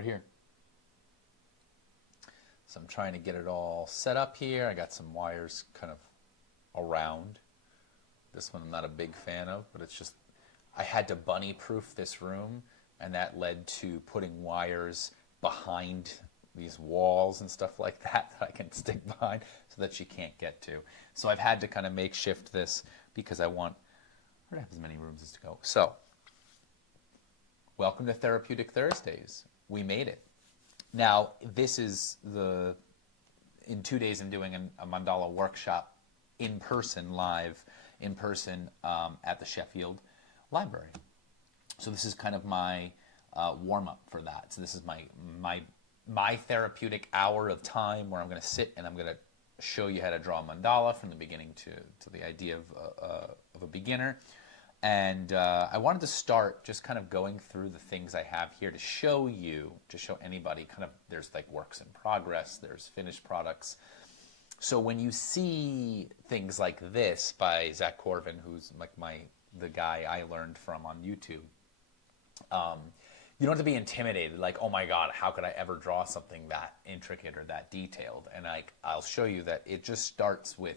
we're here. So I'm trying to get it all set up here. I got some wires kind of around. This one I'm not a big fan of, but it's just, I had to bunny proof this room, and that led to putting wires behind these walls and stuff like that I can stick behind so that she can't get to. So I've had to kind of makeshift this because I want her to have as many rooms as to go. So, welcome to Therapeutic Thursdays. We made it. Now, this is in 2 days I'm doing a mandala workshop in person, live, in person at the Sheffield Library. So this is kind of my warm-up for that. So this is my therapeutic hour of time where I'm going to sit and I'm going to show you how to draw a mandala from the beginning to the idea of a beginner. And I wanted to start just kind of going through the things I have here to show anybody kind of, there's like works in progress, there's finished products. So when you see things like this by Zach Corvin, who's like the guy I learned from on YouTube, you don't have to be intimidated, like, oh my God, how could I ever draw something that intricate or that detailed? And I'll show you that it just starts with,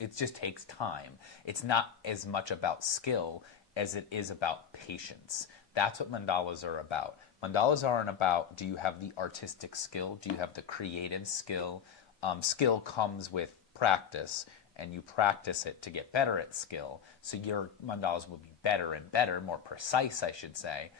it just takes time. It's not as much about skill as it is about patience. That's what mandalas are about. Mandalas aren't about, do you have the artistic skill? Do you have the creative skill? Skill comes with practice, and you practice it to get better at skill. So your mandalas will be better and better, more precise, I should say.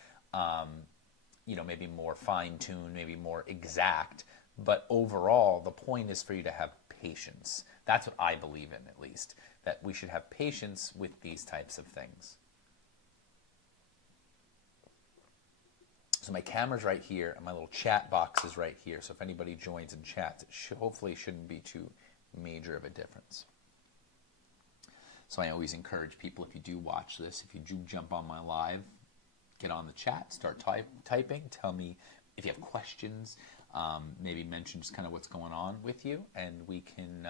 Maybe more fine-tuned, maybe more exact. But overall, the point is for you to have patience. That's what I believe in, at least, that we should have patience with these types of things. So my camera's right here, and my little chat box is right here. So if anybody joins and chats, it hopefully shouldn't be too major of a difference. So I always encourage people, if you do watch this, if you do jump on my live, get on the chat, start typing, tell me if you have questions, maybe mention just kind of what's going on with you, and we can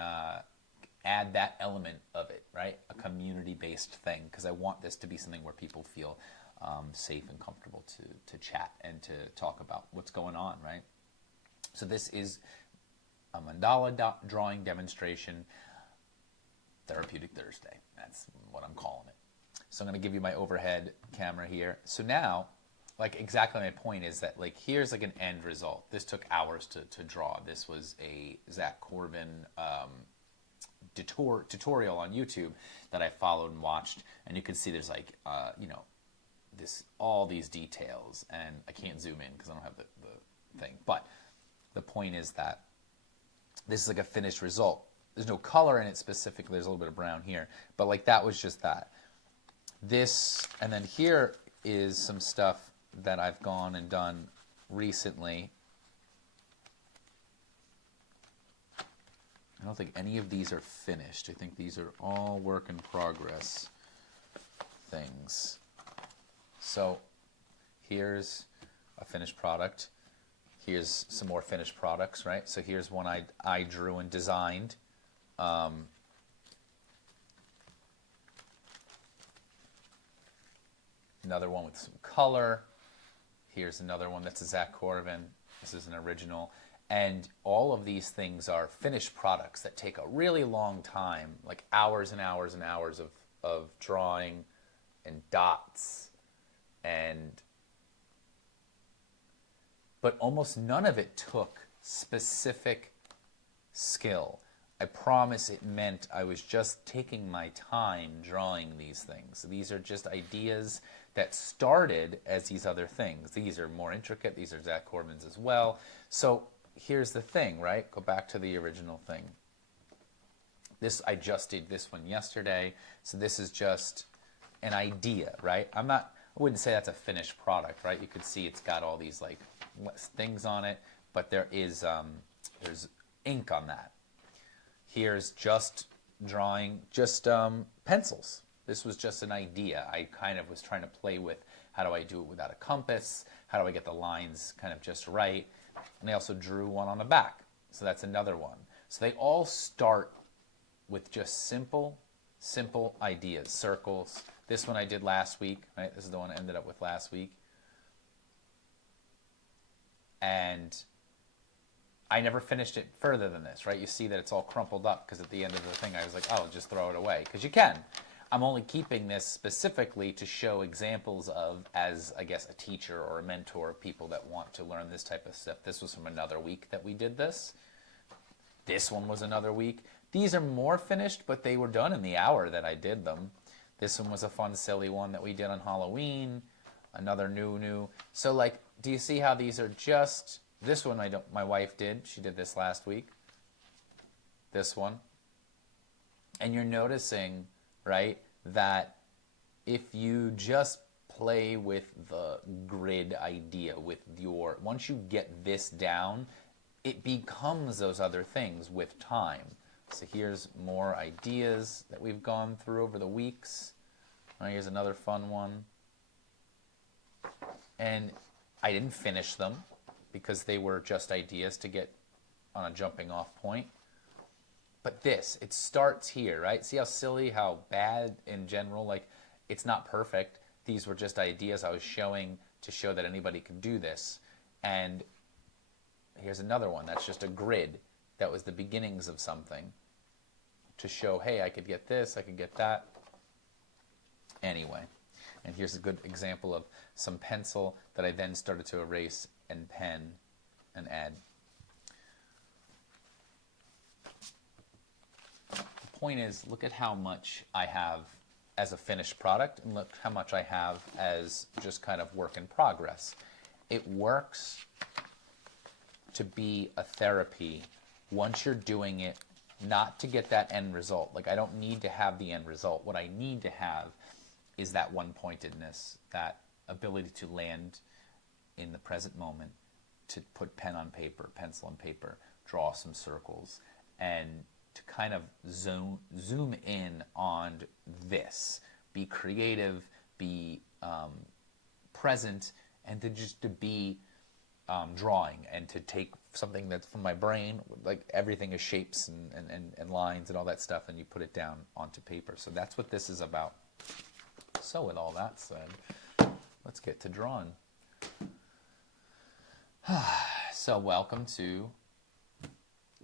add that element of it, right? A community-based thing, because I want this to be something where people feel safe and comfortable to chat and to talk about what's going on, right? So this is a mandala drawing demonstration, Therapeutic Thursday. That's what I'm calling it. So I'm going to give you my overhead camera here. So now, like, exactly my point is that, like, here's like an end result. This took hours to draw. This was a Zach Corvin tutorial on YouTube that I followed and watched, and you can see there's like, all these details, and I can't zoom in because I don't have the thing. But the point is that this is like a finished result. There's no color in it specifically. There's a little bit of brown here, but like that was just that. This, and then here is some stuff that I've gone and done recently. I don't think any of these are finished. I think these are all work in progress things. So here's a finished product. Here's some more finished products, right? So here's one I drew and designed. Another one with some color. Here's another one that's a Zach Corvin. This is an original. And all of these things are finished products that take a really long time, like hours and hours and hours of drawing and dots, but almost none of it took specific skill. I promise it meant I was just taking my time drawing these things. These are just ideas that started as these other things. These are more intricate. These are Zach Corvin's as well. So here's the thing, right? Go back to the original thing. I just did this one yesterday. So this is just an idea, right? I wouldn't say that's a finished product, right? You could see it's got all these like things on it, but there's ink on that. Here's just drawing, just pencils. This was just an idea. I kind of was trying to play with how do I do it without a compass? How do I get the lines kind of just right? And I also drew one on the back. So that's another one. So they all start with just simple ideas, circles. This one I did last week, right? This is the one I ended up with last week. and I never finished it further than this, right? You see that it's all crumpled up because at the end of the thing I was like, oh, just throw it away, because you can. I'm only keeping this specifically to show examples of, as I guess a teacher or a mentor, people that want to learn this type of stuff. This was from another week that we did this. This one was another week. These are more finished, but they were done in the hour that I did them. This one was a fun, silly one that we did on Halloween. Another new. So, like, do you see how these are just... This one my wife did. She did this last week. This one. And you're noticing, right, that if you just play with the grid idea, with your... Once you get this down, it becomes those other things with time. So here's more ideas that we've gone through over the weeks. Here's another fun one. And I didn't finish them because they were just ideas to get on a jumping off point. But this, it starts here, right? See how silly, how bad in general, like it's not perfect. These were just ideas I was showing to show that anybody could do this. And here's another one. That's just a grid. That was the beginnings of something to show, hey, I could get this, I could get that. Anyway, and here's a good example of some pencil that I then started to erase and pen and add. The point is, look at how much I have as a finished product and look how much I have as just kind of work in progress. It works to be a therapy once you're doing it, not to get that end result. Like, I don't need to have the end result. What I need to have is that one-pointedness, that ability to land in the present moment, to put pen on paper, pencil on paper, draw some circles, and to kind of zoom in on this. Be creative, be present, and to be drawing, and to take something that's from my brain, like everything is shapes and lines and all that stuff, and you put it down onto paper. So that's what this is about. So with all that said, let's get to drawing. So welcome to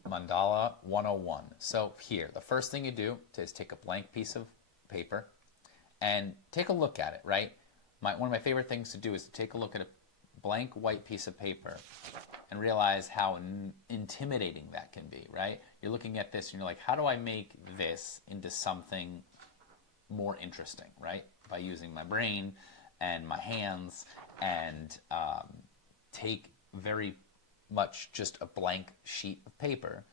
Mandala 101. So here, the first thing you do is take a blank piece of paper and take a look at it, right? One of my favorite things to do is to take a look at a blank white piece of paper and realize how intimidating that can be, right? You're looking at this and you're like, how do I make this into something more interesting, right? By using my brain and my hands and take very much just a blank sheet of paper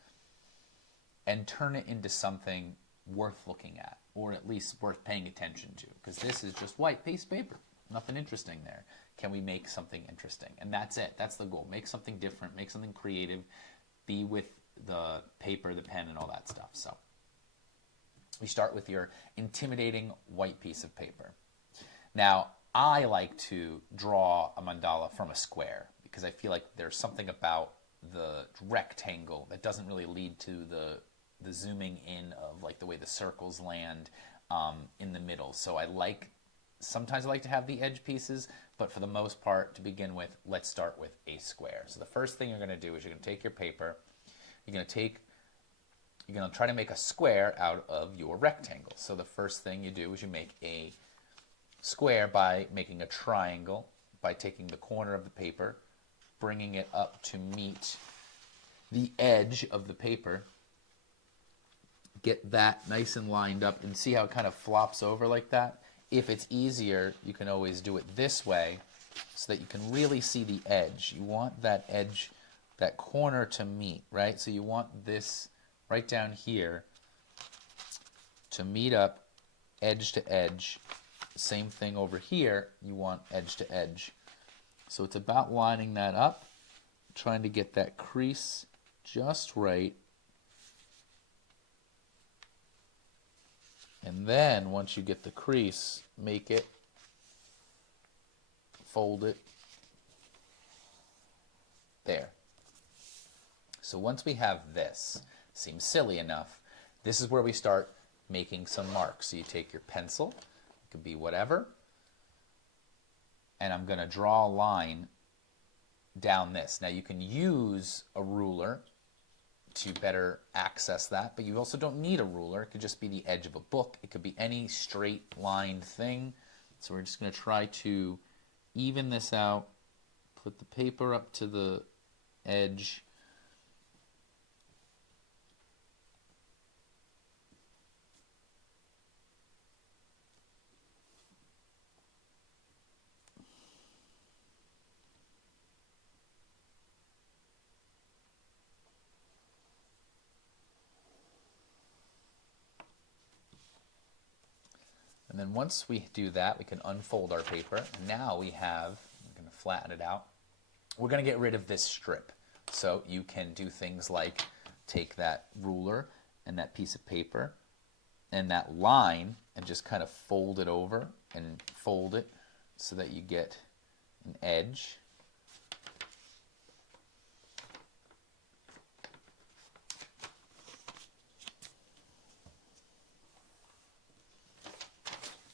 and turn it into something worth looking at, or at least worth paying attention to, because this is just white piece of paper. Nothing interesting there. Can we make something interesting? And that's it. That's the goal. Make something different. Make something creative. Be with the paper, the pen, and all that stuff. So we start with your intimidating white piece of paper. Now, I like to draw a mandala from a square because I feel like there's something about the rectangle that doesn't really lead to the zooming in of like the way the circles land in the middle. So sometimes I like to have the edge pieces, but for the most part, to begin with, let's start with a square. So the first thing you're going to do is you're going to take your paper, you're going to try to make a square out of your rectangle. So the first thing you do is you make a square by making a triangle, by taking the corner of the paper, bringing it up to meet the edge of the paper. Get that nice and lined up and see how it kind of flops over like that. If it's easier, you can always do it this way so that you can really see the edge. You want that edge, that corner to meet, right? So you want this right down here to meet up edge to edge. Same thing over here, you want edge to edge. So it's about lining that up, trying to get that crease just right. And then once you get the crease, make it, fold it, there. So once we have this, seems silly enough, this is where we start making some marks. So you take your pencil, it could be whatever, and I'm going to draw a line down this. Now you can use a ruler to better access that, but you also don't need a ruler. It could just be the edge of a book. It could be any straight lined thing. So we're just going to try to even this out, put the paper up to the edge. And then once we do that, we can unfold our paper. Now we have, I'm going to flatten it out. We're going to get rid of this strip. So you can do things like take that ruler and that piece of paper and that line and just kind of fold it over and fold it so that you get an edge.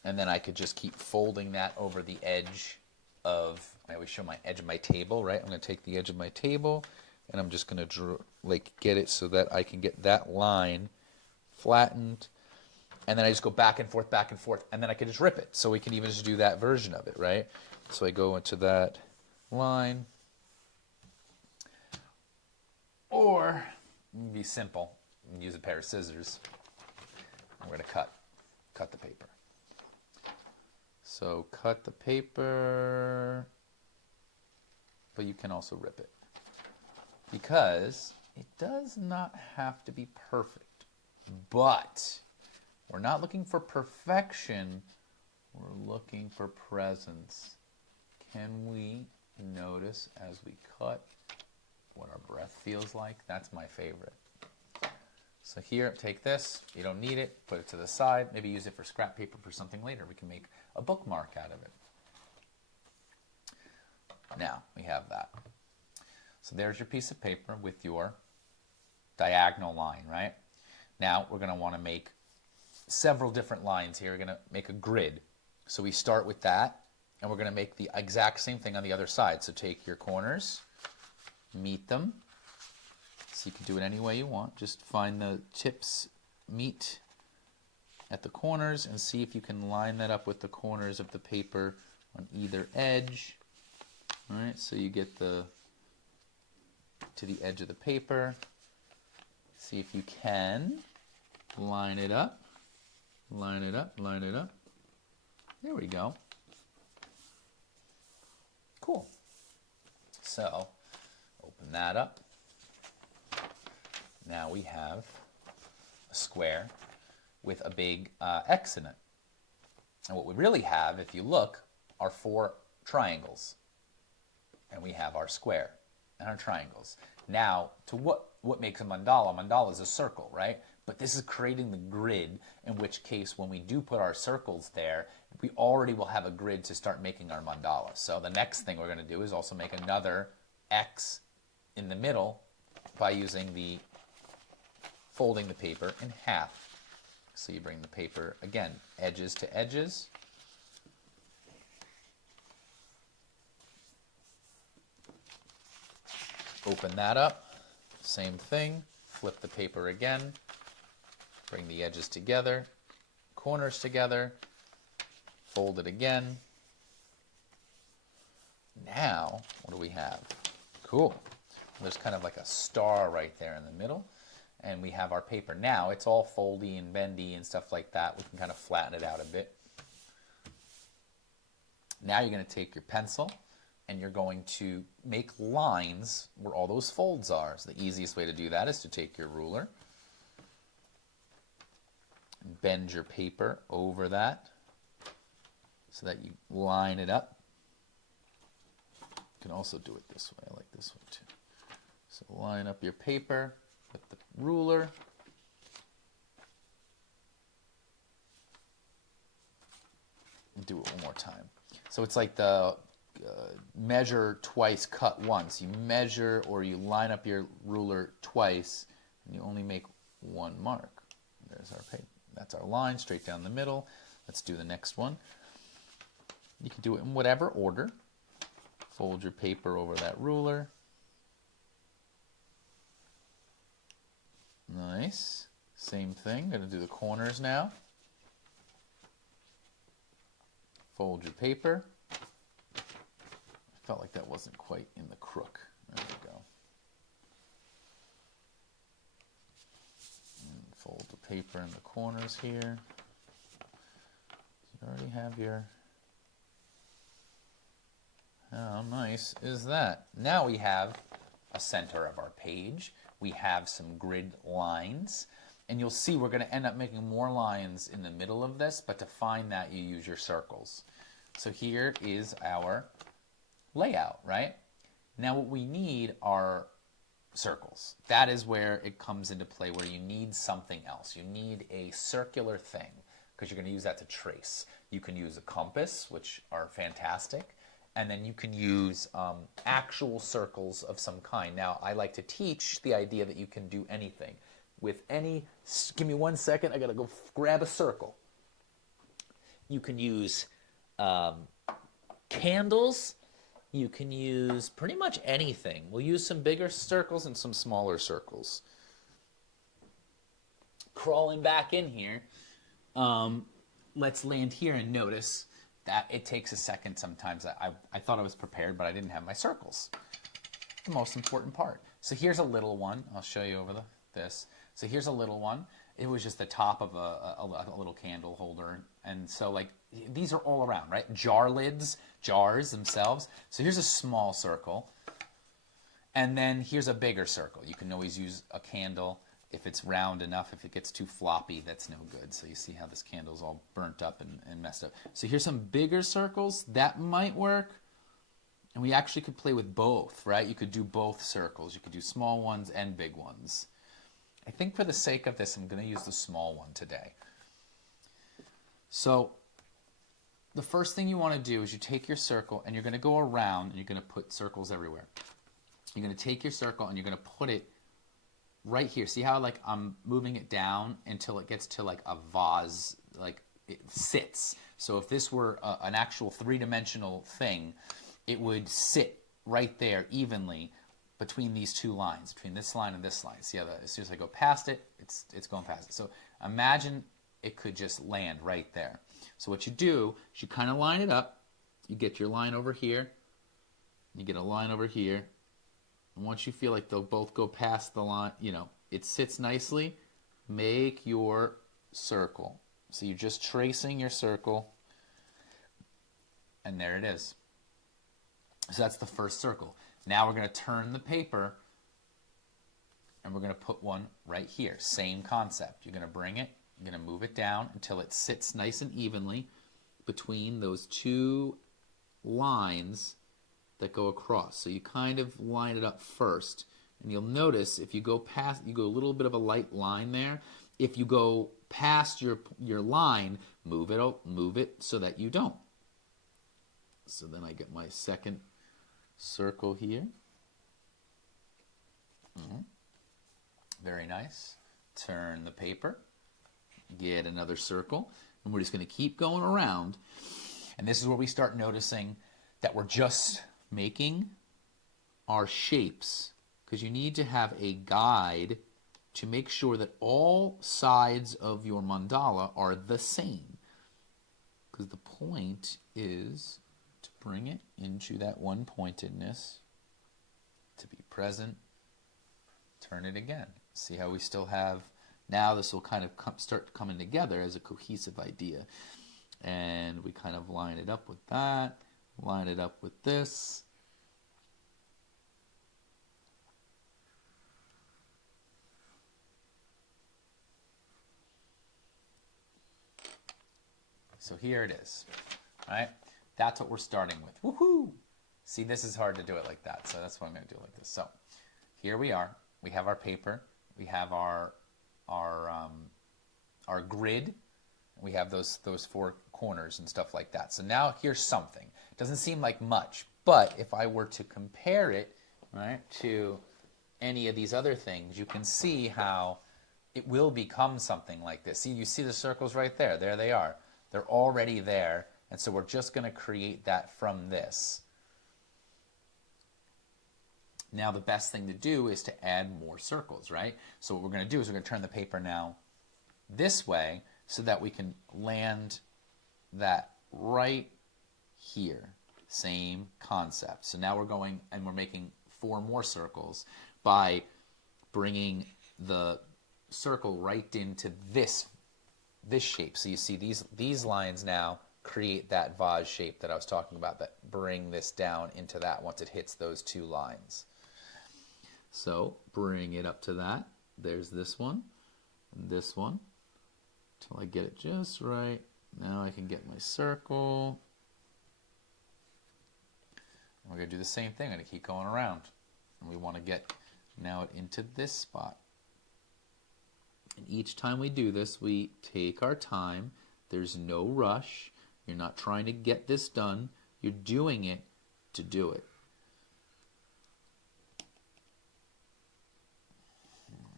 And then I could just keep folding that over the edge of, I always show my edge of my table, right? I'm going to take the edge of my table and I'm just going to draw, get it so that I can get that line flattened. And then I just go back and forth, and then I can just rip it. So we can even just do that version of it, right? So I go into that line. Or, be simple, use a pair of scissors. I'm going to cut the paper. So cut the paper, but you can also rip it. Because it does not have to be perfect. But we're not looking for perfection, we're looking for presence. Can we notice as we cut what our breath feels like? That's my favorite. So here, take this, you don't need it, put it to the side, maybe use it for scrap paper for something later. We can make a bookmark out of it. Now, we have that. So there's your piece of paper with your diagonal line, right? Now, we're going to want to make several different lines here. We're going to make a grid. So we start with that, and we're going to make the exact same thing on the other side. So take your corners, meet them. So you can do it any way you want. Just find the tips meet at the corners and see if you can line that up with the corners of the paper on either edge. All right, so you get to the edge of the paper. See if you can line it up, line it up, line it up. There we go. Cool. So open that up. Now we have a square with a big X in it. And what we really have, if you look, are 4 triangles. And we have our square and our triangles. Now, to what makes a mandala? Mandala is a circle, right? But this is creating the grid, in which case when we do put our circles there, we already will have a grid to start making our mandala. So the next thing we're going to do is also make another X in the middle by using the folding the paper in half. So you bring the paper, again, edges to edges. Open that up, same thing, flip the paper again, bring the edges together, corners together, fold it again. Now, what do we have? Cool. There's kind of like a star right there in the middle. And we have our paper. Now, it's all foldy and bendy and stuff like that. We can kind of flatten it out a bit. Now you're going to take your pencil and you're going to make lines where all those folds are. So the easiest way to do that is to take your ruler, bend your paper over that so that you line it up. You can also do it this way. I like this one too. So line up your paper with the ruler. Do it one more time. So it's like the measure twice, cut once. You measure or you line up your ruler twice, and you only make one mark. There's our paper. That's our line straight down the middle. Let's do the next one. You can do it in whatever order. Fold your paper over that ruler. Nice. Same thing. Going to do the corners now. Fold your paper. I felt like that wasn't quite in the crook. There we go. And fold the paper in the corners here. You already have your... How nice is that? Now we have a center of our page. We have some grid lines. And you'll see we're going to end up making more lines in the middle of this, but to find that you use your circles. So here is our layout, right? Now what we need are circles. That is where it comes into play, where you need something else. You need a circular thing, because you're going to use that to trace. You can use a compass, which are fantastic, and then you can use actual circles of some kind. Now, I like to teach the idea that you can do anything. With any, give me 1 second, I got to go grab a circle. You can use candles. You can use pretty much anything. We'll use some bigger circles and some smaller circles. Crawling back in here, let's land here and notice that it takes a second sometimes. I thought I was prepared, but I didn't have my circles. The most important part. So here's a little one. I'll show you over this. So here's a little one. It was just the top of a little candle holder. And so like these are all around, right? Jar lids, jars themselves. So here's a small circle. And then here's a bigger circle. You can always use a candle if it's round enough. If it gets too floppy, that's no good. So you see how this candle's all burnt up and messed up. So here's some bigger circles. That might work. And we actually could play with both, right? You could do both circles. You could do small ones and big ones. I think for the sake of this, I'm going to use the small one today. So the first thing you want to do is you take your circle and you're going to go around and you're going to put circles everywhere. You're going to take your circle and you're going to put it right here. See how like I'm moving it down until it gets to like a vase, like it sits. So if this were an actual three-dimensional thing, it would sit right there evenly between these two lines, between this line and this line. See how that, as soon as I go past it, it's going past it. So imagine it could just land right there. So what you do is you kind of line it up. You get your line over here. You get a line over here. And once you feel like they'll both go past the line, you know, it sits nicely, make your circle. So you're just tracing your circle, and there it is. So that's the first circle. Now we're going to turn the paper and we're going to put one right here. Same concept. You're going to bring it, you're going to move it down until it sits nice and evenly between those two lines that go across. So you kind of line it up first, and you'll notice if you go past, you go a little bit of a light line there. If you go past your line, move it so that you don't. So then I get my second circle here. Very nice. Turn the paper, get another circle, and we're just going to keep going around. And this is where we start noticing that we're just making our shapes, because you need to have a guide to make sure that all sides of your mandala are the same, because the point is to bring it into that one pointedness, to be present. Turn it again. See how we still have, now this will kind of start coming together as a cohesive idea. And we kind of line it up with that, line it up with this. So here it is, right? That's what we're starting with. Woohoo! See, this is hard to do it like that, so that's what I'm going to do like this. So here we are. We have our paper. We have our grid. We have those four corners and stuff like that. So now here's something. It doesn't seem like much, but if I were to compare it, right, to any of these other things, you can see how it will become something like this. See, you see the circles right there. There they are. They're already there, and so we're just going to create that from this. Now the best thing to do is to add more circles, right? So what we're going to do is we're going to turn the paper now this way so that we can land that right here. Same concept. So now we're going and we're making 4 more circles by bringing the circle right into this shape. So you see these lines now create that vase shape that I was talking about, that bring this down into that once it hits those 2 lines. So bring it up to that. There's this one and this one until I get it just right. Now I can get my circle. We're going to do the same thing. I'm going to keep going around. And we want to get now into this spot. And each time we do this, we take our time. There's no rush. You're not trying to get this done. You're doing it to do it.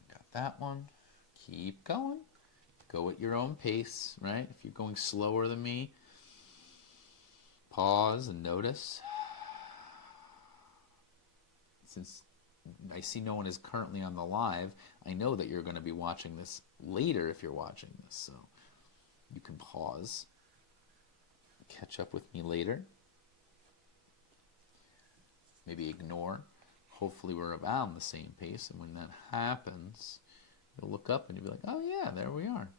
Got that one. Keep going. Go at your own pace, right? If you're going slower than me, pause and notice. Since I see no one is currently on the live, I know that you're going to be watching this later if you're watching this. So you can pause, catch up with me later. Maybe ignore. Hopefully we're about the same pace, and when that happens, you'll look up and you'll be like, oh yeah, there we are.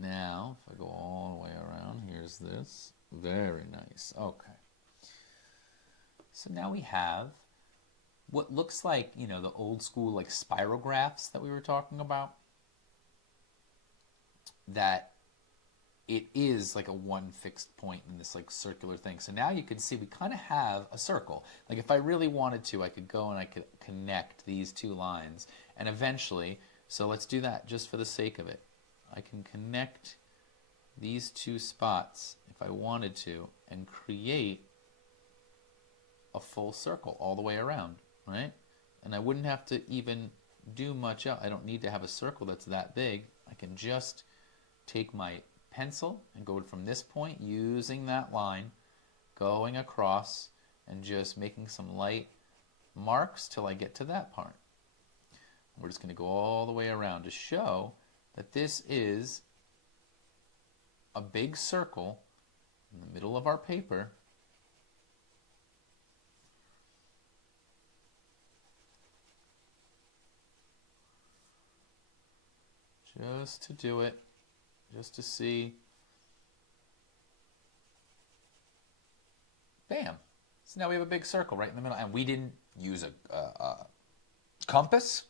Now, if I go all the way around, here's this. Very nice. Okay. So now we have what looks like, you know, the old school like spirographs that we were talking about. That it is like a one fixed point in this like circular thing. So now you can see we kind of have a circle. Like if I really wanted to, I could go and I could connect these 2 lines. And eventually, so let's do that just for the sake of it. I can connect these 2 spots if I wanted to and create a full circle all the way around, right? And I wouldn't have to even do much else. I don't need to have a circle that's that big. I can just take my pencil and go from this point using that line, going across and just making some light marks till I get to that part. We're just going to go all the way around to show that this is a big circle in the middle of our paper. Just to do it, just to see. Bam. So now we have a big circle right in the middle. And we didn't use a compass,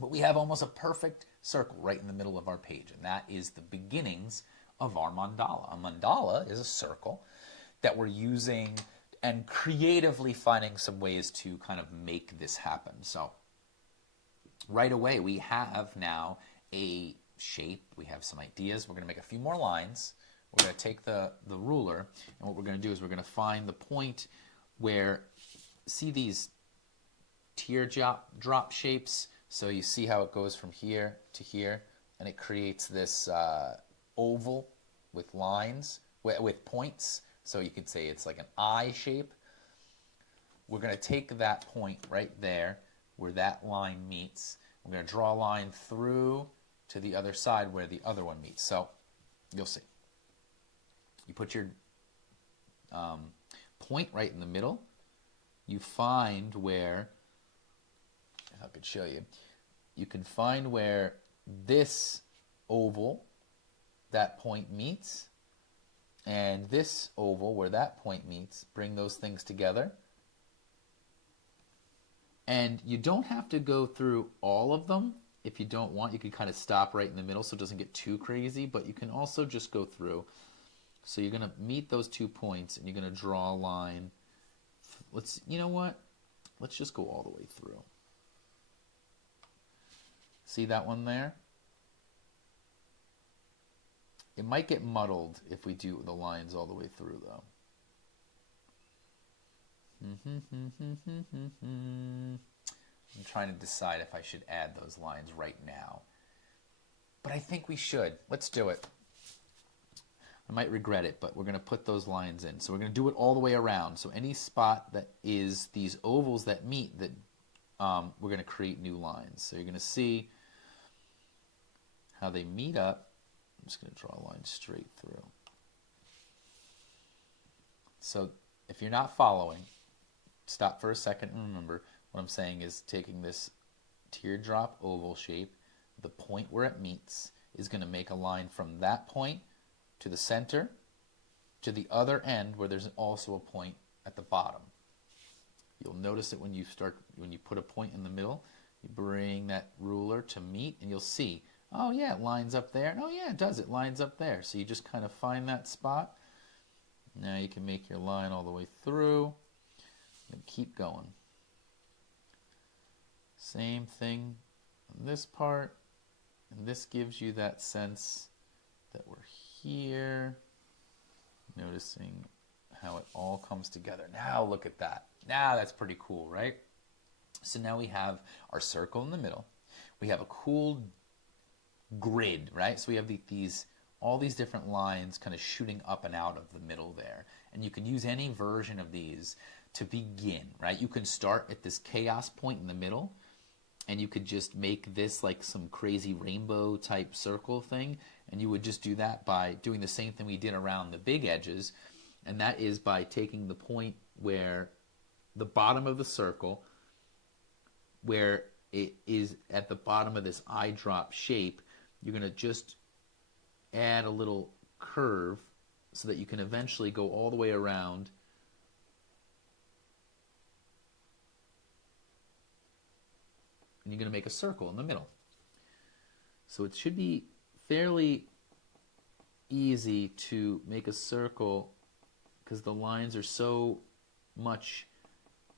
but we have almost a perfect circle right in the middle of our page. And that is the beginnings of our mandala. A mandala is a circle that we're using and creatively finding some ways to kind of make this happen. So right away we have now a shape, we have some ideas. We're going to make a few more lines. We're going to take the ruler, and what we're going to do is we're going to find the point where, see these teardrop shapes? So you see how it goes from here to here, and it creates this oval with lines, with points. So you could say it's like an eye shape. We're going to take that point right there where that line meets. We're going to draw a line through to the other side where the other one meets. So you'll see. You put your point right in the middle. You find where, if I could show you, you can find where this oval, that point meets, and this oval where that point meets. Bring those things together. And you don't have to go through all of them. If you don't want, you can kind of stop right in the middle so it doesn't get too crazy, but you can also just go through. So you're going to meet those 2 points and you're going to draw a line. You know what? Let's just go all the way through. See that one there? It might get muddled if we do the lines all the way through though. I'm trying to decide if I should add those lines right now. But I think we should. Let's do it. I might regret it, but we're going to put those lines in. So we're going to do it all the way around. So any spot that is these ovals that meet, that we're going to create new lines. So you're going to see how they meet up. I'm just going to draw a line straight through. So if you're not following, stop for a second and remember what I'm saying is taking this teardrop oval shape, the point where it meets is going to make a line from that point to the center to the other end where there's also a point at the bottom. You'll notice it when you put a point in the middle, you bring that ruler to meet and you'll see, oh yeah, it lines up there. Oh yeah, it does. It lines up there. So you just kind of find that spot. Now you can make your line all the way through and keep going. Same thing on this part. And this gives you that sense that we're here. Noticing how it all comes together. Now look at that. Now that's pretty cool, right? So now we have our circle in the middle. We have a cool grid, right? So we have all these different lines kind of shooting up and out of the middle there. And you can use any version of these to begin, right? You can start at this chaos point in the middle, and you could just make this like some crazy rainbow type circle thing, and you would just do that by doing the same thing we did around the big edges, and that is by taking the point where the bottom of the circle, where it is at the bottom of this eye drop shape, you're going to just add a little curve so that you can eventually go all the way around and you're going to make a circle in the middle. So it should be fairly easy to make a circle because the lines are so much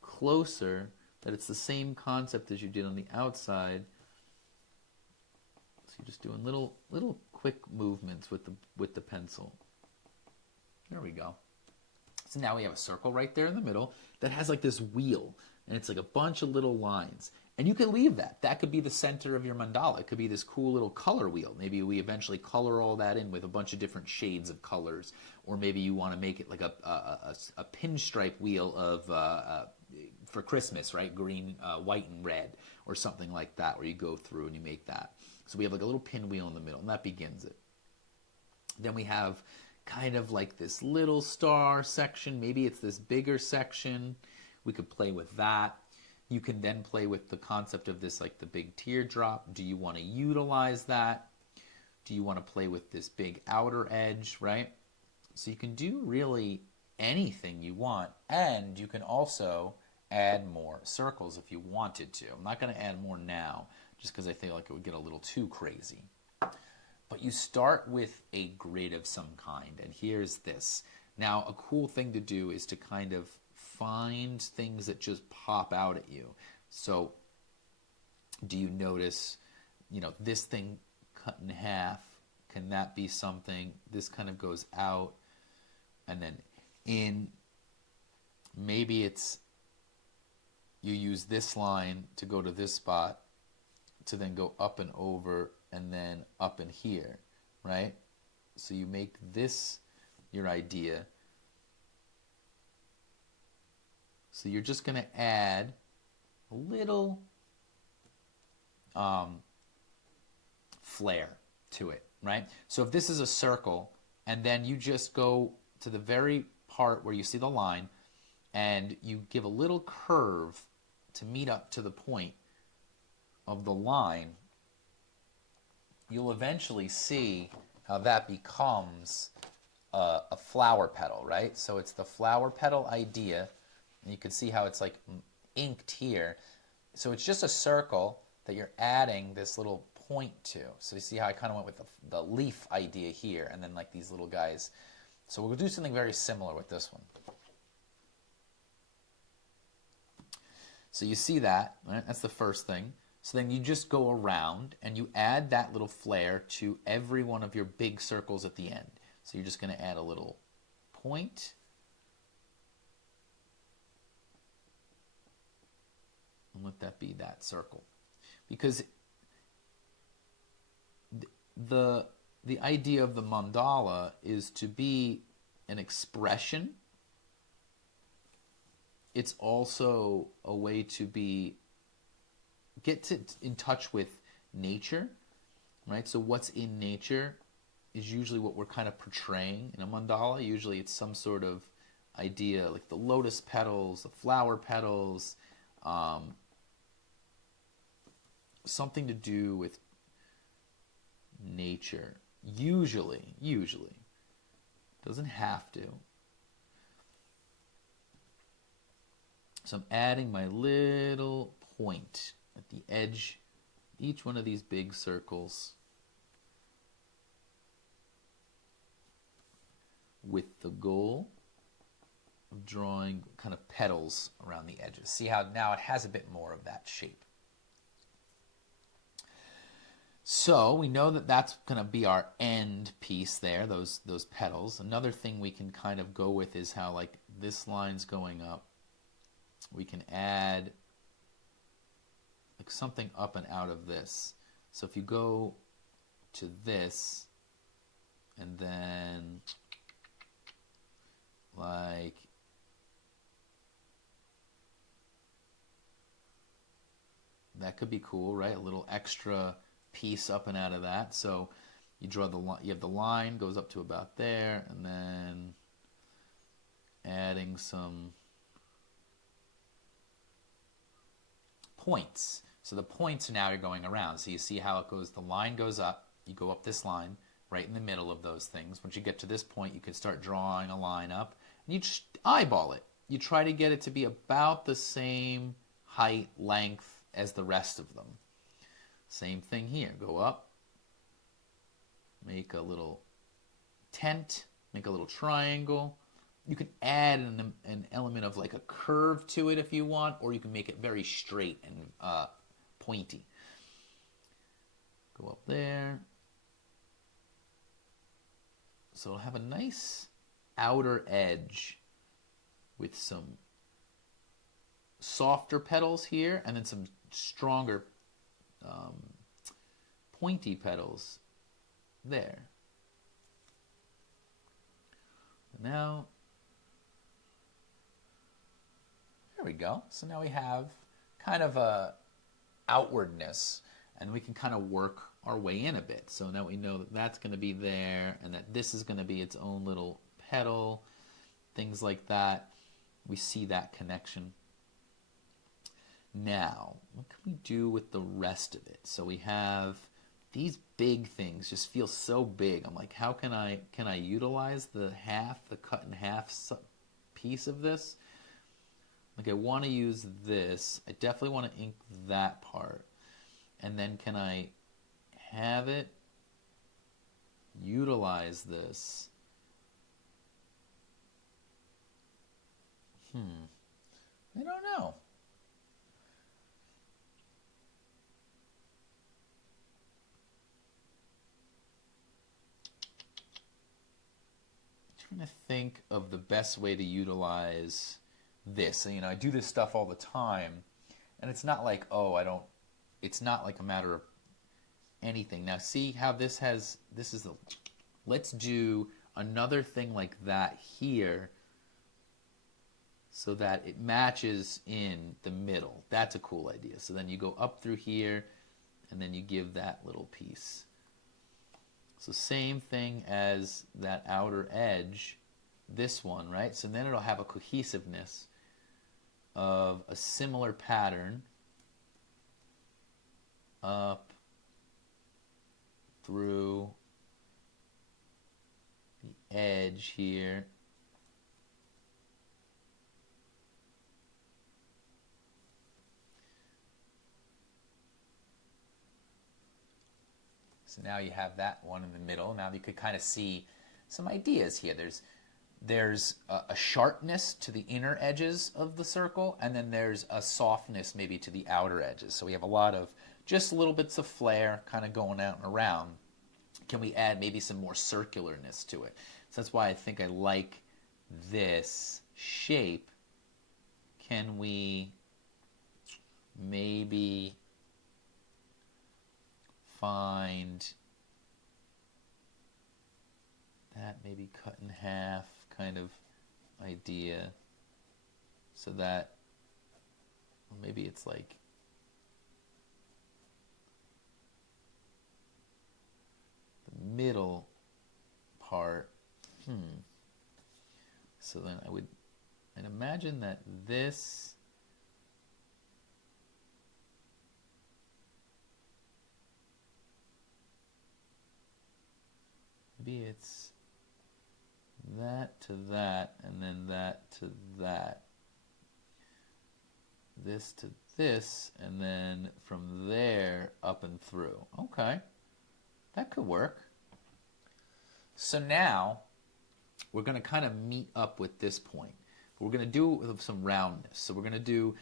closer that it's the same concept as you did on the outside. So you're just doing little quick movements with the pencil. There we go. So now we have a circle right there in the middle that has like this wheel, and it's like a bunch of little lines. And you can leave that. That could be the center of your mandala. It could be this cool little color wheel. Maybe we eventually color all that in with a bunch of different shades of colors. Or maybe you want to make it like a pinstripe wheel of for Christmas, right? Green, white, and red, or something like that, where you go through and you make that. So we have like a little pinwheel in the middle, and that begins it. Then we have kind of like this little star section. Maybe it's this bigger section. We could play with that. You can then play with the concept of this, like the big teardrop. Do you want to utilize that? Do you want to play with this big outer edge, right? So you can do really anything you want, and you can also add more circles if you wanted to. I'm not going to add more now, just because I feel like it would get a little too crazy. But you start with a grid of some kind, and here's this. Now, a cool thing to do is to kind of find things that just pop out at you. So do you notice, this thing cut in half? Can that be something? This kind of goes out and then in. Maybe it's you use this line to go to this spot to then go up and over and then up in here, right? So you make this your idea. So you're just going to add a little flair to it, right? So if this is a circle, and then you just go to the very part where you see the line, and you give a little curve to meet up to the point of the line, you'll eventually see how that becomes a flower petal, right? So it's the flower petal idea. And you can see how it's like inked here. So it's just a circle that you're adding this little point to. So you see how I kind of went with the leaf idea here, and then like these little guys. So we'll do something very similar with this one. So you see that, right? That's the first thing. So then you just go around and you add that little flare to every one of your big circles at the end. So you're just going to add a little point. And let that be that circle. Because the the idea of the mandala is to be an expression. It's also a way to get in touch with nature, right? So what's in nature is usually what we're kind of portraying in a mandala. Usually it's some sort of idea like the lotus petals, the flower petals, something to do with nature. Usually. Doesn't have to. So I'm adding my little point at the edge, each one of these big circles, with the goal of drawing kind of petals around the edges. See how now it has a bit more of that shape. So we know that that's going to be our end piece there, those petals. Another thing we can kind of go with is how like this line's going up. We can add like something up and out of this. So if you go to this and then like that could be cool, right? A little extra piece up and out of that. So you draw the line, you have the line goes up to about there, and then adding some points. So the points now are going around. So you see how it goes, the line goes up, you go up this line right in the middle of those things. Once you get to this point, you can start drawing a line up, and you just eyeball it. You try to get it to be about the same height, length as the rest of them. Same thing here. Go up, make a little tent, make a little triangle. You can add an element of like a curve to it if you want, or you can make it very straight and pointy. Go up there. So it'll have a nice outer edge with some softer petals here, and then some stronger pointy petals there. And now, there we go. So now we have kind of a outwardness, and we can kind of work our way in a bit. So now we know that that's going to be there, and that this is going to be its own little petal, things like that. We see that connection. Now, what can we do with the rest of it? So we have these big things, just feel so big. I'm like, how can I utilize the cut in half piece of this? Like, I want to use this. I definitely want to ink that part. And then can I have it utilize this? I don't know. Trying to think of the best way to utilize this. You know, I do this stuff all the time, and it's not like, it's not like a matter of anything. Now see how this is let's do another thing like that here so that it matches in the middle. That's a cool idea. So then you go up through here, and then you give that little piece. So same thing as that outer edge, this one, right? So then it'll have a cohesiveness of a similar pattern up through the edge here. So now you have that one in the middle. Now you could kind of see some ideas here. There's a sharpness to the inner edges of the circle, and then there's a softness maybe to the outer edges. So we have a lot of just little bits of flair kind of going out and around. Can we add maybe some more circularness to it? So that's why I think I like this shape. Can we maybe find that maybe cut in half kind of idea, so that maybe it's like the middle part. So then I'd imagine that this maybe it's that to that, and then that to that, this to this, and then from there up and through. Okay, that could work. So now we're going to kind of meet up with this point. We're going to do it with some roundness. So we're going to do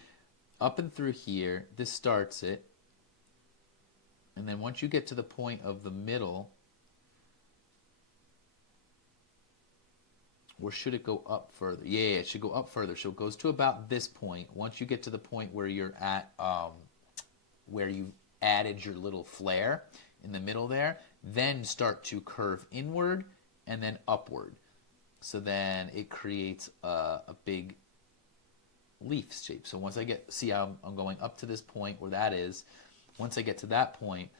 up and through here. This starts it. And then once you get to the point of the middle, or should it go up further? Yeah, it should go up further. So it goes to about this point. Once you get to the point where you're at, where you added your little flare in the middle there, then start to curve inward and then upward. So then it creates a big leaf shape. So once I see how I'm going up to this point where that is, once I get to that point,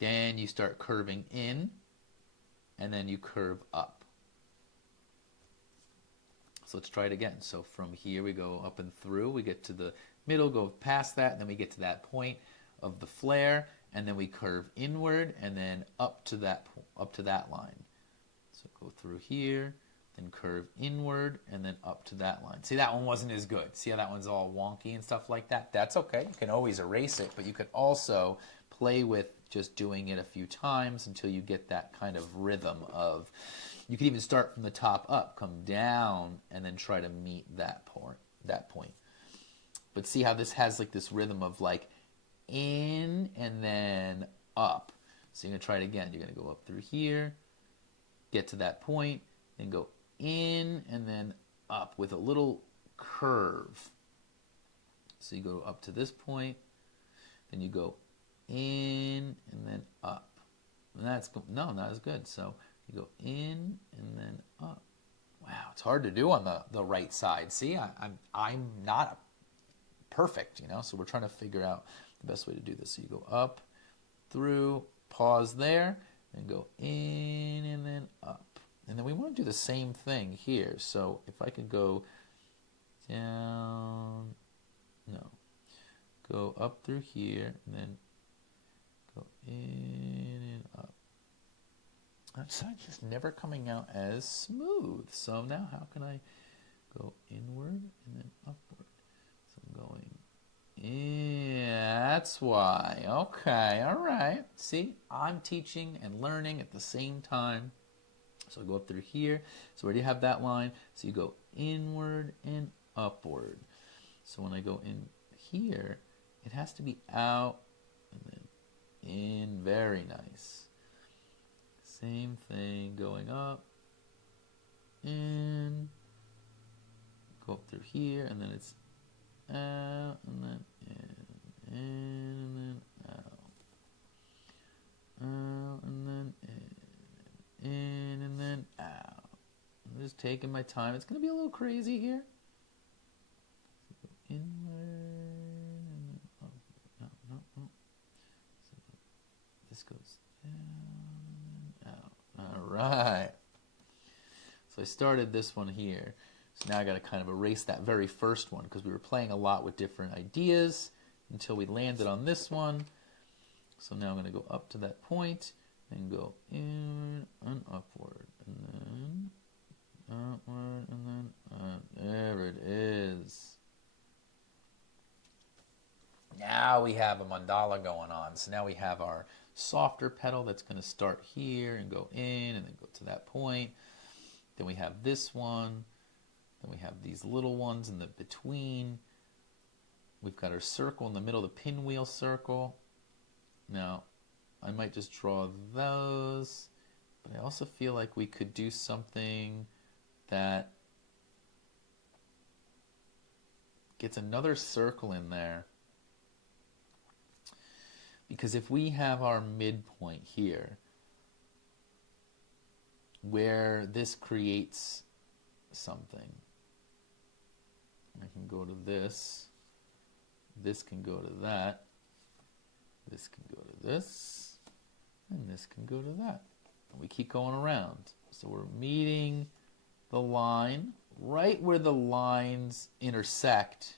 then you start curving in and then you curve up. So let's try it again. So from here we go up and through, we get to the middle, go past that, and then we get to that point of the flare, and then we curve inward and then up to that line. So go through here, then curve inward, and then up to that line. See, that one wasn't as good. See how that one's all wonky and stuff like that? That's okay. You can always erase it, but you could also play with just doing it a few times until you get that kind of rhythm of, you can even start from the top up, come down, and then try to meet that point. But see how this has like this rhythm of like in and then up. So you're going to try it again. You're going to go up through here, get to that point, then go in and then up with a little curve. So you go up to this point, then you go in and then up. And that's not as good. So you go in and then up. Wow, it's hard to do on the right side. See, I'm not perfect, so we're trying to figure out the best way to do this. So you go up, through, pause there, and go in and then up. And then we want to do the same thing here. So if I could go down, go up through here, and then go in and up. That side's just never coming out as smooth. So now how can I go inward and then upward? So I'm going, yeah, that's why. Okay, all right. See, I'm teaching and learning at the same time. So I go up through here. So we already have that line. So you go inward and upward. So when I go in here, it has to be out and then in. Very nice. Same thing, going up, in, go up through here, and then it's out, and then in, and then out, and then in, and then out. I'm just taking my time. It's going to be a little crazy here. So go inward, and then up. No. So this goes down, out. All right. So I started this one here. So now I got to kind of erase that very first one because we were playing a lot with different ideas until we landed on this one. So now I'm going to go up to that point and go in and upward, and then upward, and then up. There it is. Now we have a mandala going on. So now we have our softer petal that's going to start here and go in and then go to that point. Then we have this one. Then we have these little ones in the between. We've got our circle in the middle, the pinwheel circle. Now, I might just draw those, but I also feel like we could do something that gets another circle in there. Because if we have our midpoint here, where this creates something. I can go to this. This can go to that. This can go to this. And this can go to that. And we keep going around. So we're meeting the line right where the lines intersect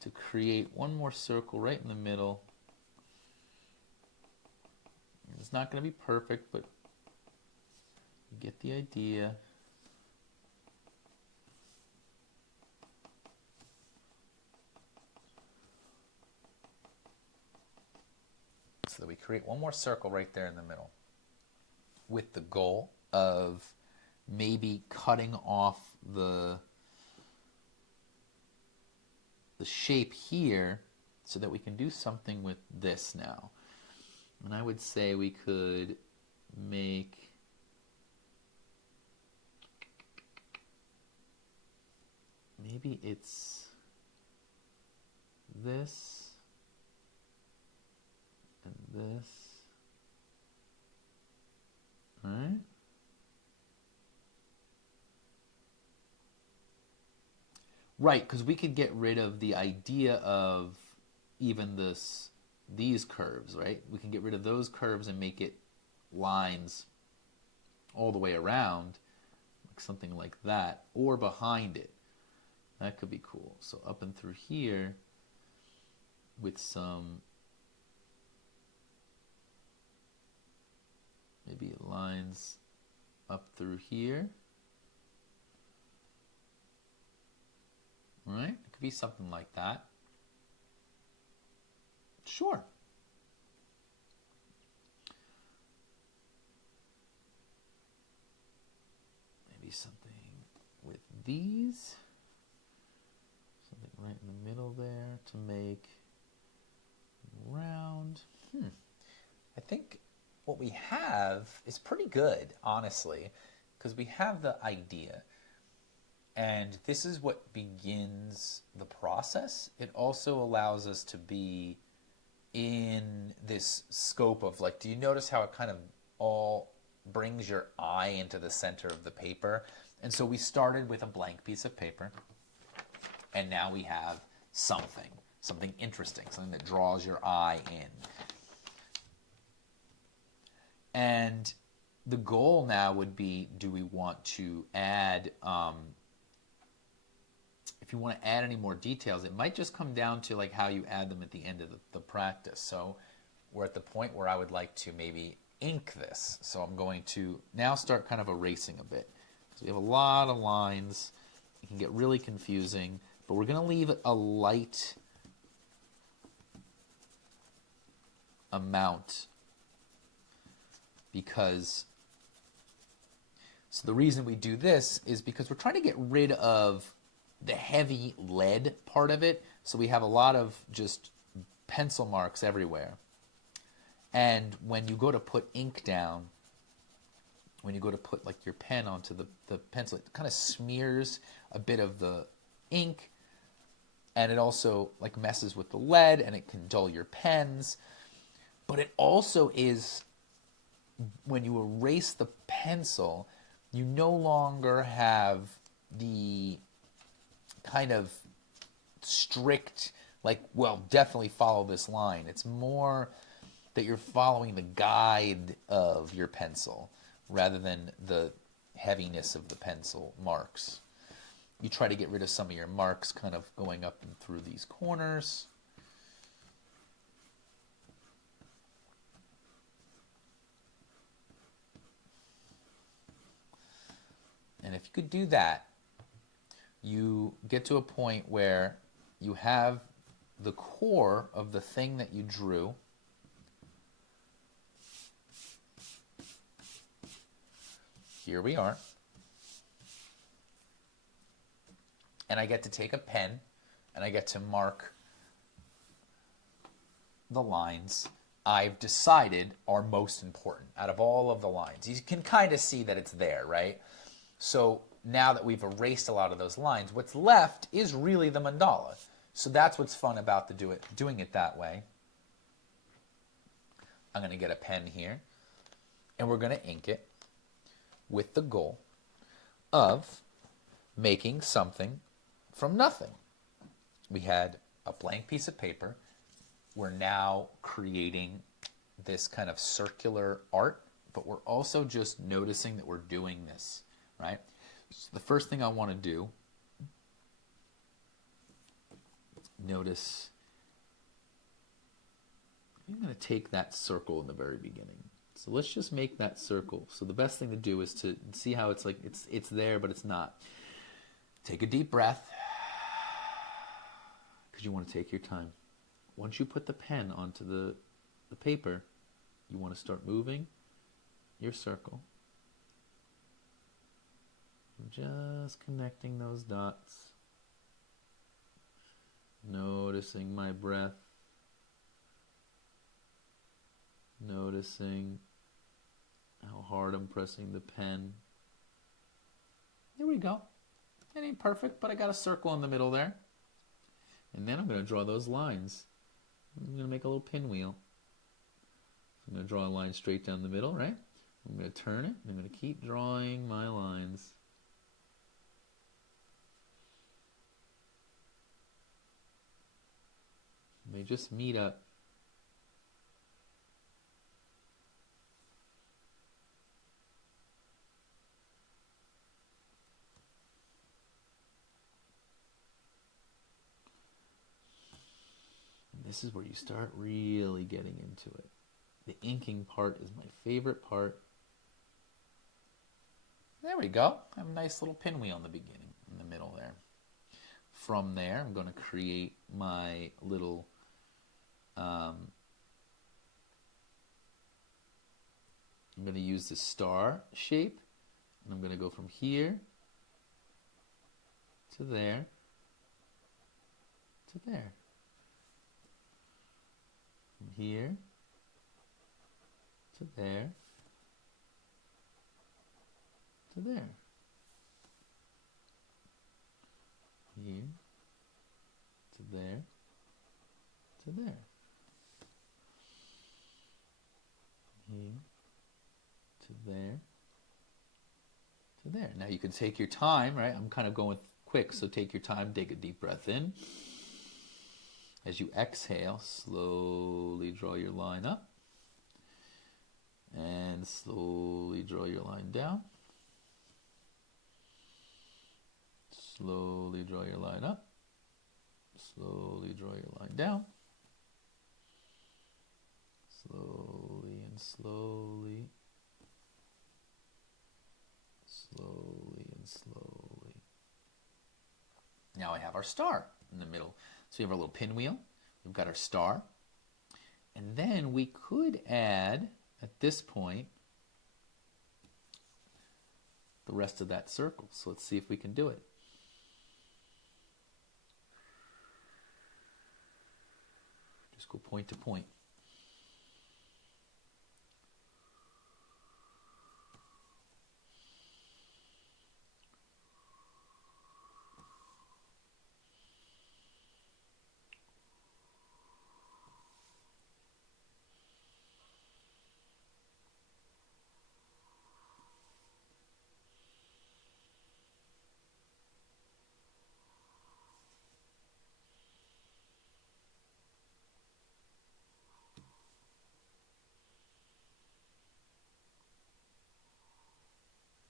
to create one more circle right in the middle. It's not going to be perfect, but you get the idea. So that we create one more circle right there in the middle with the goal of maybe cutting off the shape here so that we can do something with this now. And I would say we could make maybe it's this and this. All right? Right, because we could get rid of the idea of even these curves, right? We can get rid of those curves and make it lines all the way around, like something like that, or behind it. That could be cool. So up and through here with some maybe lines up through here. All right? It could be something like that. Sure. Maybe something with these. Something right in the middle there to make round. I think what we have is pretty good, honestly, because we have the idea. And this is what begins the process. It also allows us to be in this scope of, like, do you notice how it kind of all brings your eye into the center of the paper? And so we started with a blank piece of paper, and now we have something interesting, something that draws your eye in. And the goal now would be, do we want to add, if you want to add any more details, it might just come down to like how you add them at the end of the practice. So we're at the point where I would like to maybe ink this. So I'm going to now start kind of erasing a bit. So we have a lot of lines. It can get really confusing, but we're going to leave a light amount because, so the reason we do this is because we're trying to get rid of the heavy lead part of it. So we have a lot of just pencil marks everywhere. And when you go to put ink down, when you go to put like your pen onto the pencil, it kind of smears a bit of the ink, and it also like messes with the lead and it can dull your pens. But it also is, when you erase the pencil, you no longer have the kind of strict, like, well, definitely follow this line. It's more that you're following the guide of your pencil rather than the heaviness of the pencil marks. You try to get rid of some of your marks kind of going up and through these corners. And if you could do that, you get to a point where you have the core of the thing that you drew. Here we are. And I get to take a pen and I get to mark the lines I've decided are most important out of all of the lines. You can kind of see that it's there, right? So now that we've erased a lot of those lines, what's left is really the mandala. So that's what's fun about doing it that way. I'm going to get a pen here, and we're going to ink it. with the goal of making something from nothing. We had a blank piece of paper. We're now creating this kind of circular art, but we're also just noticing that we're doing this, right? So the first thing I want to do, notice, I'm going to take that circle in the very beginning. So let's just make that circle. So the best thing to do is to see how it's like it's there, but it's not. Take a deep breath, because you want to take your time. Once you put the pen onto the paper, you want to start moving your circle. Just connecting those dots. Noticing my breath. Noticing how hard I'm pressing the pen. There we go. It ain't perfect, but I got a circle in the middle there. And then I'm going to draw those lines. I'm going to make a little pinwheel. I'm going to draw a line straight down the middle, right? I'm going to turn it, and I'm going to keep drawing my lines. And they just meet up. And this is where you start really getting into it. The inking part is my favorite part. There we go. I have a nice little pinwheel in the beginning, in the middle there. From there, I'm going to create my little I'm going to use the star shape, and I'm going to go from here to there to there. From here to there to there. Here to there to there. Here to there to there. Now you can take your time, right? I'm kind of going quick, so take your time, take a deep breath in. As you exhale, slowly draw your line up and slowly draw your line down. Slowly draw your line up. Slowly draw your line down. Slowly and slowly. Slowly and slowly. Now I have our star in the middle. So we have our little pinwheel. We've got our star. And then we could add, at this point, the rest of that circle. So let's see if we can do it. Just go point to point.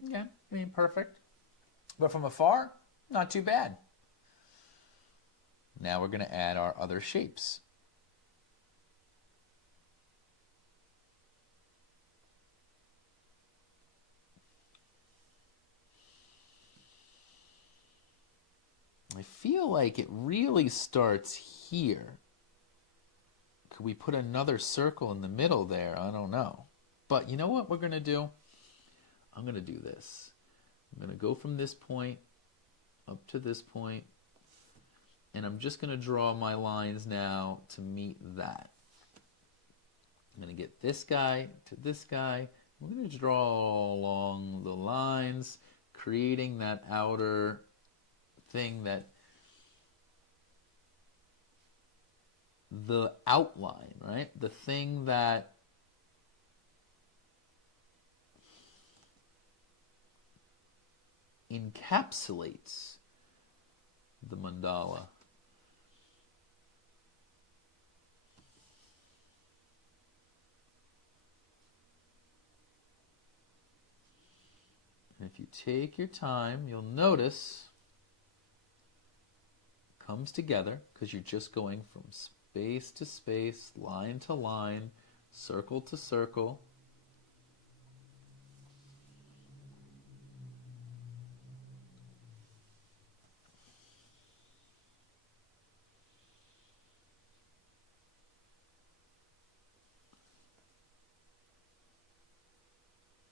Yeah, I mean, perfect. But from afar, not too bad. Now we're going to add our other shapes. I feel like it really starts here. Could we put another circle in the middle there? I don't know. But you know what we're going to do? I'm going to do this. I'm going to go from this point up to this point, and I'm just going to draw my lines now to meet that. I'm going to get this guy to this guy. I'm going to draw along the lines, creating that outer thing, that the outline, right? The thing that encapsulates the mandala. And if you take your time, you'll notice it comes together because you're just going from space to space, line to line, circle to circle.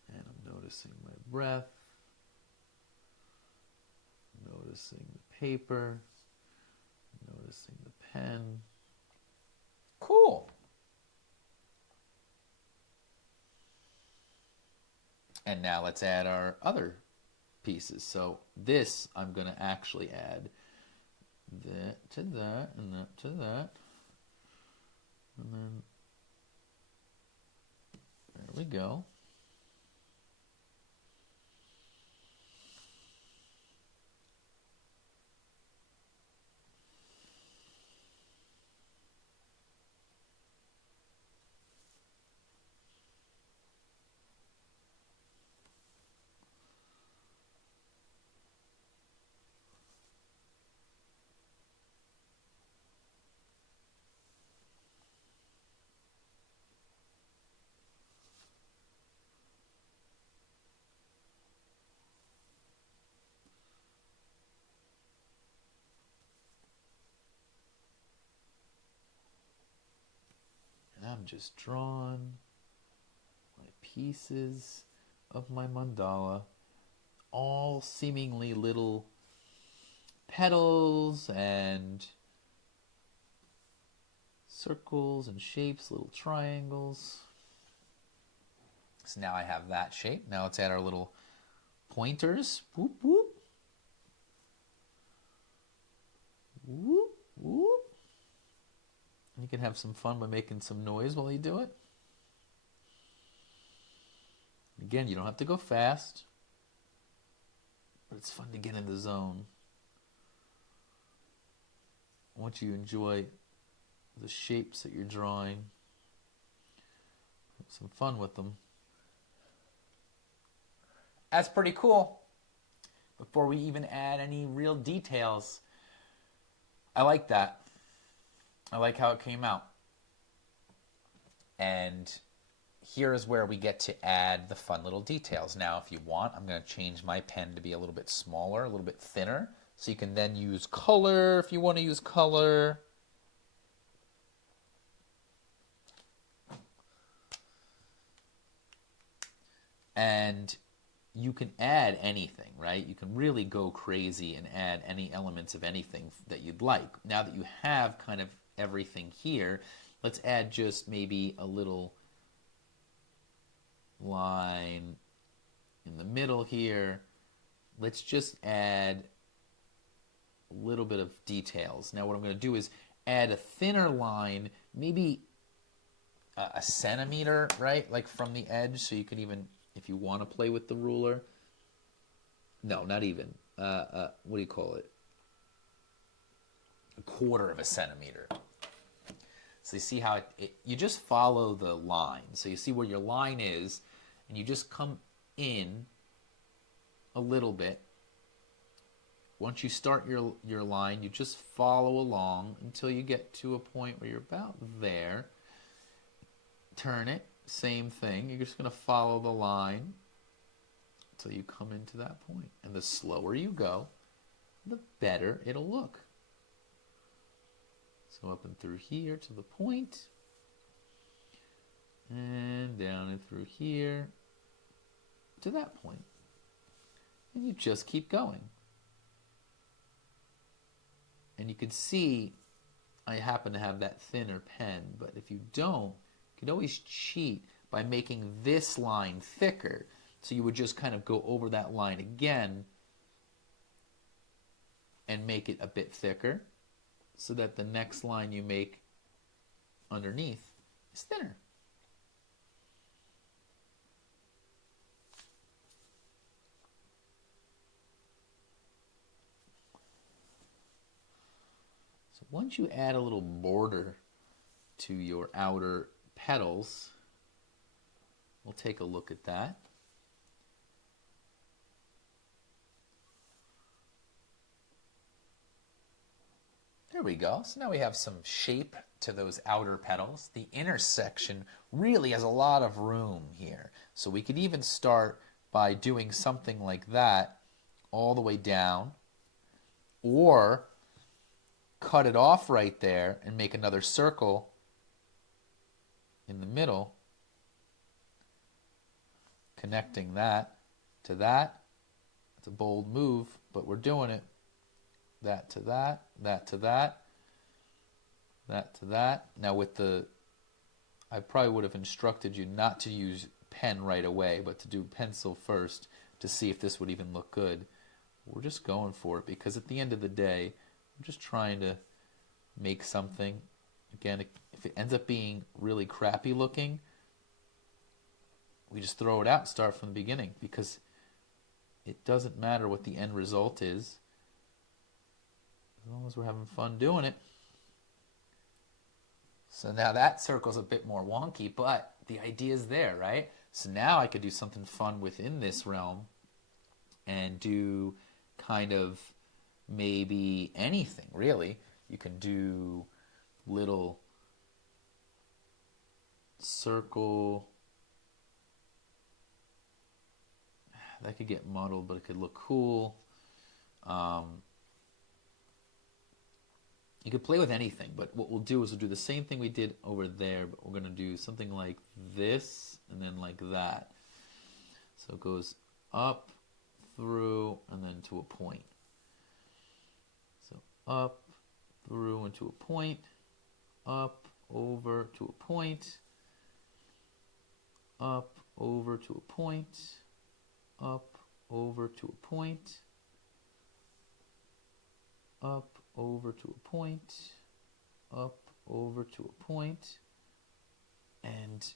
And I'm noticing my breath, noticing the paper, noticing the pen. Cool. And now let's add our other pieces. So this, I'm going to actually add that to that, and that to that. And then, there we go. And I'm just drawing my pieces of my mandala, all seemingly little petals and circles and shapes, little triangles. So now I have that shape. Now let's add our little pointers. Whoop, whoop. Whoop, whoop. You can have some fun by making some noise while you do it. Again, you don't have to go fast, but it's fun to get in the zone. Once you enjoy the shapes that you're drawing, have some fun with them. That's pretty cool. Before we even add any real details, I like that. I like how it came out. And here's where we get to add the fun little details. Now, if you want, I'm going to change my pen to be a little bit smaller, a little bit thinner. So you can then use color if you want to use color. And you can add anything, right? You can really go crazy and add any elements of anything that you'd like. Now that you have kind of everything here, let's add just maybe a little line in the middle here. Let's just add a little bit of details. Now what I'm going to do is add a thinner line, maybe a centimeter, right? Like from the edge, so you can even, if you want to play with the ruler. No, not even. What do you call it? A quarter of a centimeter. So you see how you just follow the line. So you see where your line is, and you just come in a little bit. Once you start your line, you just follow along until you get to a point where you're about there. Turn it, same thing. You're just going to follow the line until you come into that point. And the slower you go, the better it'll look. So up and through here to the point, and down and through here to that point. And you just keep going. And you can see I happen to have that thinner pen, but if you don't, you can always cheat by making this line thicker. So you would just kind of go over that line again and make it a bit thicker, so that the next line you make underneath is thinner. once you add a little border to your outer petals, we'll take a look at that. There we go. So now we have some shape to those outer petals. The inner section really has a lot of room here. So we could even start by doing something like that all the way down, or cut it off right there and make another circle in the middle, connecting that to that. It's a bold move, but we're doing it. That to that, that to that, that to that. Now with the, I probably would have instructed you not to use pen right away, but to do pencil first to see if this would even look good. We're just going for it because at the end of the day, I'm just trying to make something. Again, if it ends up being really crappy looking, we just throw it out and start from the beginning, because it doesn't matter what the end result is, as long as we're having fun doing it. So now that circle's a bit more wonky, but the idea is there, right? So now I could do something fun within this realm and do kind of maybe anything, really. You can do little circle. That could get muddled, but it could look cool. You could play with anything, but what we'll do is we'll do the same thing we did over there, but we're going to do something like this and then like that. So it goes up, through, and then to a point. So up, through, and to a point, up, over, to a point, up, over, to a point, up, over, to a point, up, over to a point, up, over to a point, and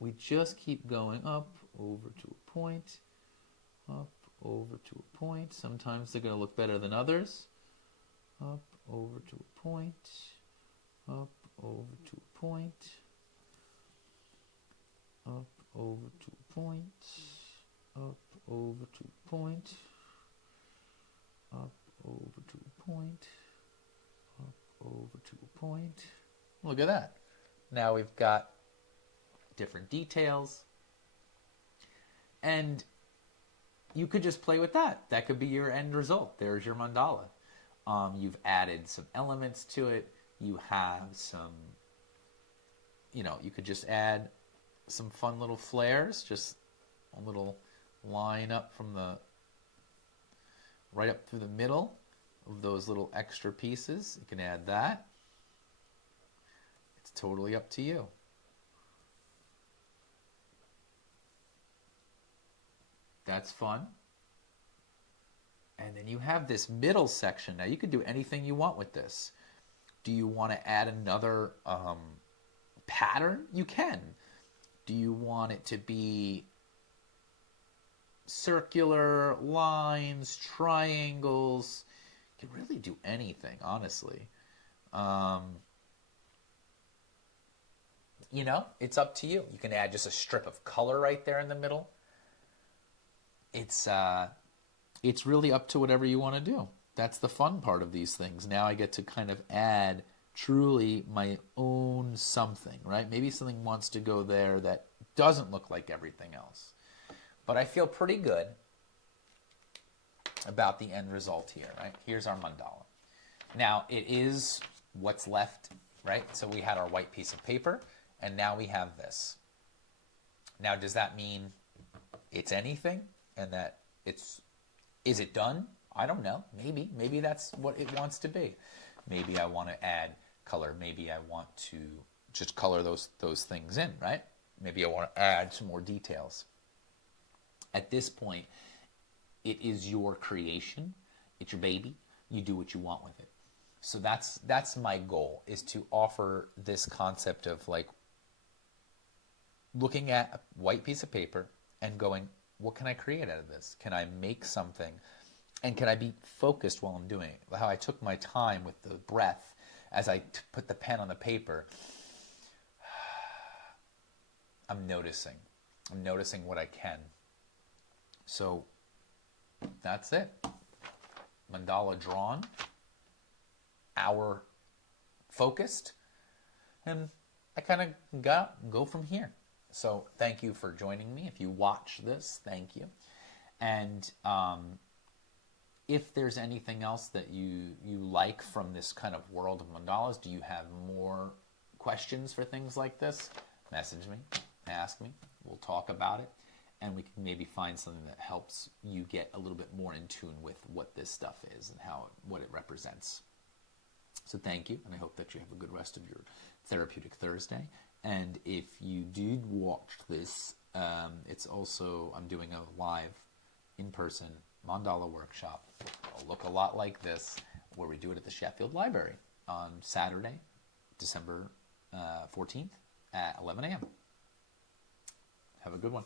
we just keep going up, over to a point, up, over to a point. Sometimes they're going to look better than others. Up, over to a point, up, over to a point, up, over to a point, up, over to a point, up, over to a point, up, over to a point. Look at that. Now we've got different details, and you could just play with that. That could be your end result. There's your mandala. You've added some elements to it. You have some, you could just add some fun little flares, just a little line up from right up through the middle of those little extra pieces. You can add that. It's totally up to you. That's fun. And then you have this middle section. Now you can do anything you want with this. Do you want to add another pattern? You can. Do you want it to be circular lines, triangles? You can really do anything, honestly. It's up to you. You can add just a strip of color right there in the middle. It's really up to whatever you want to do. That's the fun part of these things. Now I get to kind of add truly my own something, right? Maybe something wants to go there that doesn't look like everything else. But I feel pretty good about the end result here, right? Here's our mandala. Now it is what's left, right? So we had our white piece of paper, and now we have this. Now does that mean it's anything and that is it done? I don't know. Maybe that's what it wants to be. Maybe I want to add color. Maybe I want to just color those things in, right? Maybe I want to add some more details. At this point, it is your creation. It's your baby. You do what you want with it. So that's my goal, is to offer this concept of like looking at a white piece of paper and going, what can I create out of this? Can I make something? And can I be focused while I'm doing it? How I took my time with the breath as I put the pen on the paper, I'm noticing. I'm noticing what I can. So that's it. Mandala drawn, hour focused, and I kind of go from here. So thank you for joining me. If you watch this, thank you. And if there's anything else that you like from this kind of world of mandalas, do you have more questions for things like this? Message me, ask me. We'll talk about it, and we can maybe find something that helps you get a little bit more in tune with what this stuff is and what it represents. So thank you, and I hope that you have a good rest of your Therapeutic Thursday. And if you did watch this, it's also, I'm doing a live, in-person mandala workshop. It'll look a lot like this, where we do it at the Sheffield Library on Saturday, December 14th at 11 a.m. Have a good one.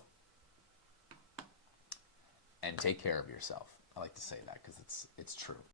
And take care of yourself. I like to say that because it's true.